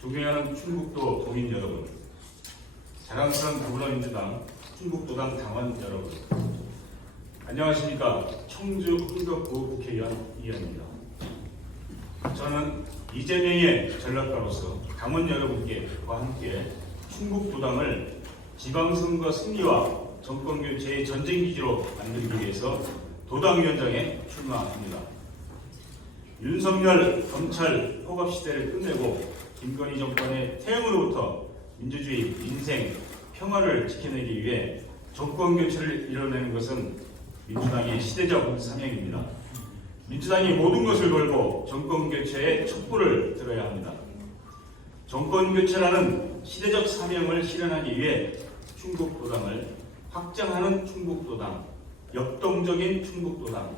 존경하는 충북도 도민 여러분, 자랑스러운 더불어민주당 충북도당 당원 여러분, 안녕하십니까. 청주 흥덕구 국회의원 이현입니다. 저는 이재명의 전략가로서 당원 여러분께와 함께 충북도당을 지방선거 승리와 정권교체의 전쟁기지로 만들기 위해서 도당위원장에 출마합니다. 윤석열 검찰 포갑시대를 끝내고 김건희 정권의 퇴행으로부터 민주주의, 민생, 평화를 지켜내기 위해 정권교체를 이뤄내는 것은 민주당의 시대적 사명입니다. 민주당이 모든 것을 걸고 정권교체의 촛불을 들어야 합니다. 정권교체라는 시대적 사명을 실현하기 위해 충북도당을 확장하는 충북도당, 역동적인 충북도당,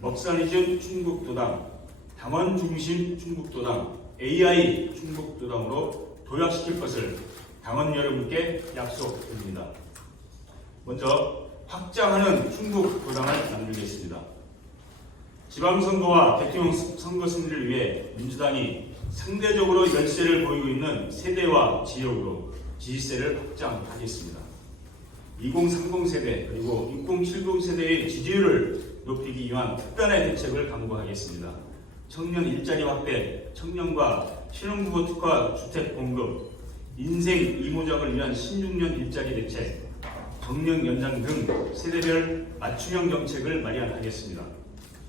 먹사리즘 충북도당, 당원 중심 충북도당, AI 충북도당으로 도약시킬 것을 당원 여러분께 약속드립니다. 먼저 확장하는 충북도당을 만들겠습니다. 지방선거와 대통령 선거 승리를 위해 민주당이 상대적으로 열세를 보이고 있는 세대와 지역으로 지지세를 확장하겠습니다. 2030 세대 그리고 6070 세대의 지지율을 높이기 위한 특단의 대책을 강구하겠습니다. 청년 일자리 확대, 청년과 신혼부부 특화 주택 공급, 인생 이모작을 위한 16년 일자리 대책, 정년 연장 등 세대별 맞춤형 정책을 마련하겠습니다.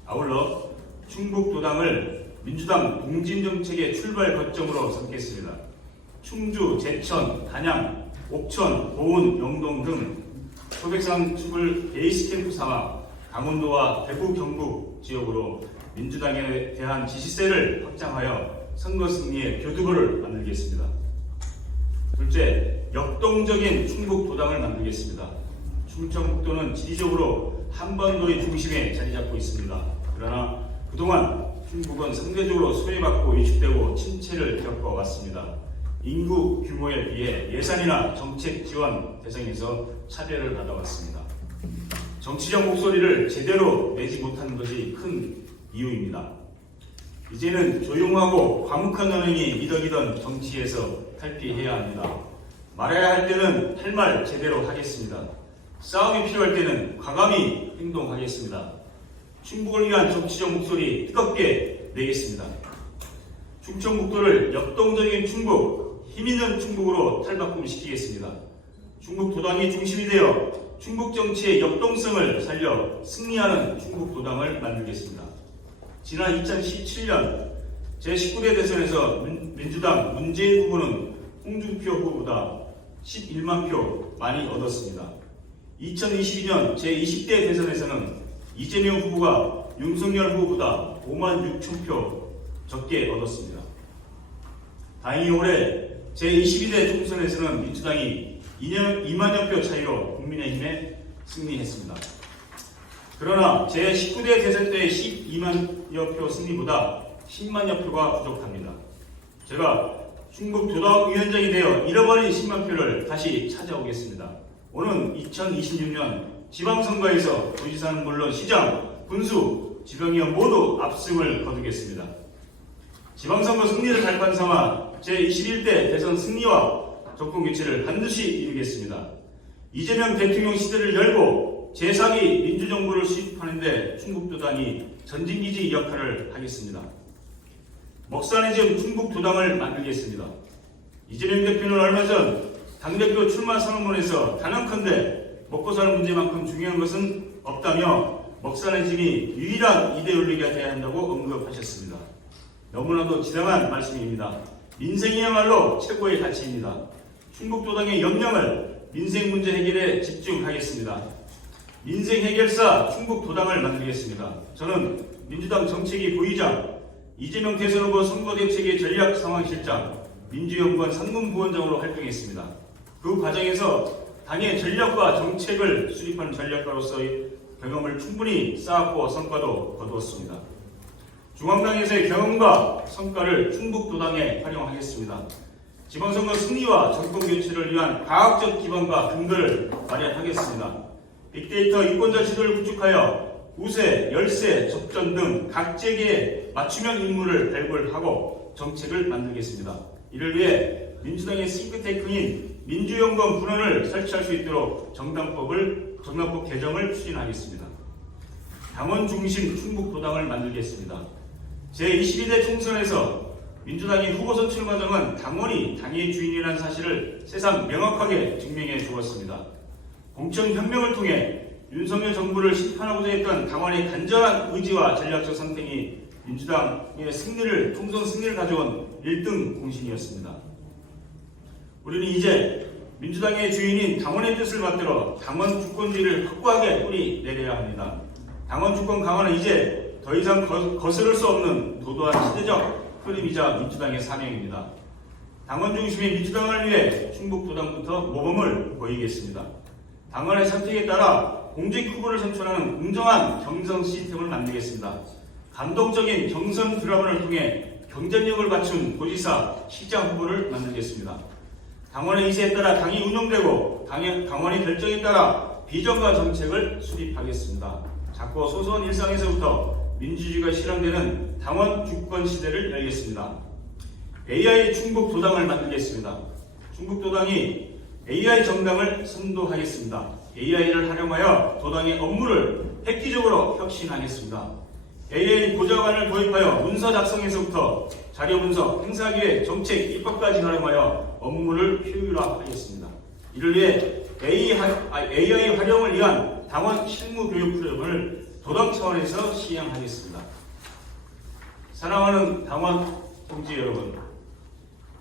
아울러 충북도당을 민주당 동진정책의 출발 거점으로 삼겠습니다. 충주, 제천, 단양, 옥천, 보은, 영동 등 소백산축을 베이스 캠프 삼아 강원도와 대구, 경북 지역으로 민주당에 대한 지지세를 확장하여 선거 승리의 교두보를 만들겠습니다. 둘째, 역동적인 충북도당을 만들겠습니다. 충청북도는 지리적으로 한반도의 중심에 자리 잡고 있습니다. 그러나 그동안 충북은 상대적으로 소외받고 위축되고 침체를 겪어왔습니다. 인구 규모에 비해 예산이나 정책 지원 대상에서 차별을 받아왔습니다. 정치적 목소리를 제대로 내지 못하는 것이 큰 이유입니다. 이제는 조용하고 과묵한 언행이 미덕이던 정치에서 탈피해야 합니다. 말해야 할 때는 할 말 제대로 하겠습니다. 싸움이 필요할 때는 과감히 행동하겠습니다. 충북을 위한 정치적 목소리 뜨겁게 내겠습니다. 충청북도를 역동적인 충북, 힘있는 충북으로 탈바꿈시키겠습니다. 충북도당이 중심이 되어 충북 정치의 역동성을 살려 승리하는 충북도당을 만들겠습니다. 지난 2017년 제19대 대선에서 민주당 문재인 후보는 홍준표 후보보다 11만 표 많이 얻었습니다. 2022년 제20대 대선에서는 이재명 후보가 윤석열 후보보다 5만 6천 표 적게 얻었습니다. 다행히 올해 제22대 총선에서는 민주당이 2만여 표 차이로 국민의힘에 승리했습니다. 그러나 제19대 대선 때의 12만여 표 승리보다 10만여 표가 부족합니다. 제가 충북도당위원장이 되어 잃어버린 10만 표를 다시 찾아오겠습니다. 오는 2026년 지방선거에서 도지사는 물론 시장, 군수, 지방의원 모두 압승을 거두겠습니다. 지방선거 승리를 발판 삼아 제21대 대선 승리와 정권교체를 반드시 이루겠습니다. 이재명 대통령 시대를 열고 제4기 민주정부를 수립하는 데 충북도당이 전진기지 역할을 하겠습니다. 먹사리즘 충북도당을 만들겠습니다. 이재명 대표는 얼마 전 당대표 출마 선언문에서 단언컨대 먹고 사는 문제만큼 중요한 것은 없다며 먹사리즘이 유일한 이데올로기가 되어야 한다고 언급하셨습니다. 너무나도 지당한 말씀입니다. 민생이야말로 최고의 가치입니다. 충북도당의 역량을 민생 문제 해결에 집중하겠습니다. 민생 해결사 충북도당을 만들겠습니다. 저는 민주당 정책위 부의장, 이재명 대선 후보 선거대책의 전략상황실장, 민주연구원 상문부원장으로 활동했습니다. 그 과정에서 당의 전략과 정책을 수립하는 전략가로서의 경험을 충분히 쌓았고 성과도 거두었습니다. 중앙당에서의 경험과 성과를 충북도당에 활용하겠습니다. 지방선거 승리와 정권교체를 위한 과학적 기반과 근거를 마련하겠습니다. 빅데이터 유권자 지도를 구축하여 우세, 열세, 접전 등 각재계의 맞춤형 인물을 발굴하고 정책을 만들겠습니다. 이를 위해 민주당의 싱크탱크인 민주연구원 분원을 설치할 수 있도록 정당법 개정을 추진하겠습니다. 당원 중심 충북도당을 만들겠습니다. 제22대 총선에서 민주당의 후보 선출 과정은 당원이 당의 주인이라는 사실을 세상 명확하게 증명해 주었습니다. 공천혁명을 통해 윤석열 정부를 심판하고자 했던 당원의 간절한 의지와 전략적 선택이 민주당의 총선 승리를 가져온 1등 공신이었습니다. 우리는 이제 민주당의 주인인 당원의 뜻을 받들어 당원 주권주의를 확고하게 뿌리 내려야 합니다. 당원 주권 강화는 이제 더 이상 거스를 수 없는 도도한 시대적 흐름이자 민주당의 사명입니다. 당원 중심의 민주당을 위해 충북도당부터 모범을 보이겠습니다. 당원의 선택에 따라 공직 후보를 선출하는 공정한 경선 시스템을 만들겠습니다. 감동적인 경선 드라마를 통해 경쟁력을 갖춘 도지사, 시장 후보를 만들겠습니다. 당원의 의사에 따라 당이 운영되고 당원의 결정에 따라 비전과 정책을 수립하겠습니다. 작고 소소한 일상에서부터 민주주의가 실현되는 당원 주권 시대를 열겠습니다. AI 충북도당을 만들겠습니다. 충북도당이 AI 정당을 선도하겠습니다. AI를 활용하여 도당의 업무를 획기적으로 혁신하겠습니다. AI 보좌관을 도입하여 문서 작성에서부터 자료 분석, 행사기획, 정책, 입법까지 활용하여 업무를 효율화하겠습니다. 이를 위해 AI 활용을 위한 당원 실무 교육 프로그램을 도당 차원에서 시행하겠습니다. 사랑하는 당원 동지 여러분,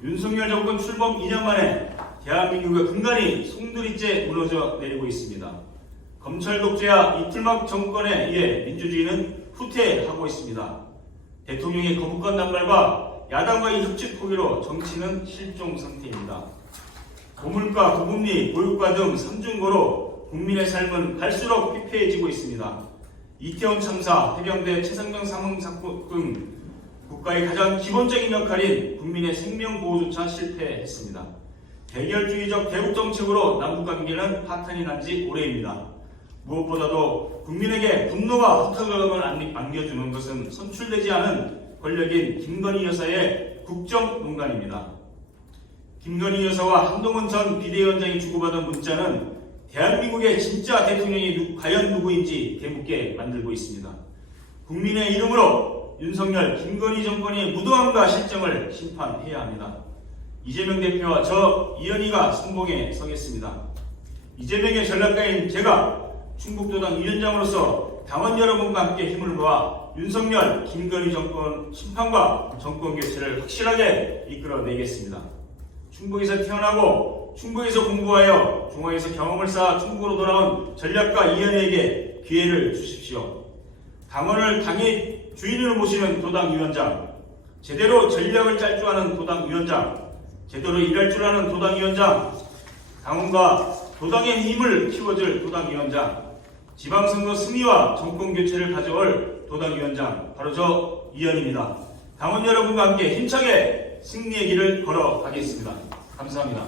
윤석열 정권 출범 2년 만에 대한민국의 근간이 송두리째 무너져 내리고 있습니다. 검찰 독재와 이틀막 정권에 의해 민주주의는 후퇴하고 있습니다. 대통령의 거부권 남발과 야당과의 협치 포기로 정치는 실종 상태입니다. 고물가, 고금리, 보유가 등 3중고로 국민의 삶은 갈수록 피폐해지고 있습니다. 이태원 참사, 해병대 최상병 사망 사건 등 국가의 가장 기본적인 역할인 국민의 생명 보호조차 실패했습니다. 대결주의적 대북 정책으로 남북관계는 파탄이 난 지 오래입니다. 무엇보다도 국민에게 분노와 허탈감을 안겨주는 것은 선출되지 않은 권력인 김건희 여사의 국정농단입니다. 김건희 여사와 한동훈 전 비대위원장이 주고받은 문자는 대한민국의 진짜 대통령이 과연 누구인지 되묻게 만들고 있습니다. 국민의 이름으로 윤석열, 김건희 정권의 무도함과 실정을 심판해야 합니다. 이재명 대표와 저 이현희가 선봉에 서겠습니다. 이재명의 전략가인 제가 충북도당 위원장으로서 당원 여러분과 함께 힘을 모아 윤석열, 김건희 정권 심판과 정권 교체를 확실하게 이끌어내겠습니다. 충북에서 태어나고 충북에서 공부하여 중앙에서 경험을 쌓아 충북으로 돌아온 전략가 이현희에게 기회를 주십시오. 당원을 당의 주인으로 모시는 도당위원장, 제대로 전략을 짤 줄 아는 도당위원장, 제대로 일할 줄 아는 도당위원장, 당원과 도당의 힘을 키워줄 도당위원장, 지방선거 승리와 정권교체를 가져올 도당위원장, 바로 저 이현입니다. 당원 여러분과 함께 힘차게 승리의 길을 걸어가겠습니다. 감사합니다.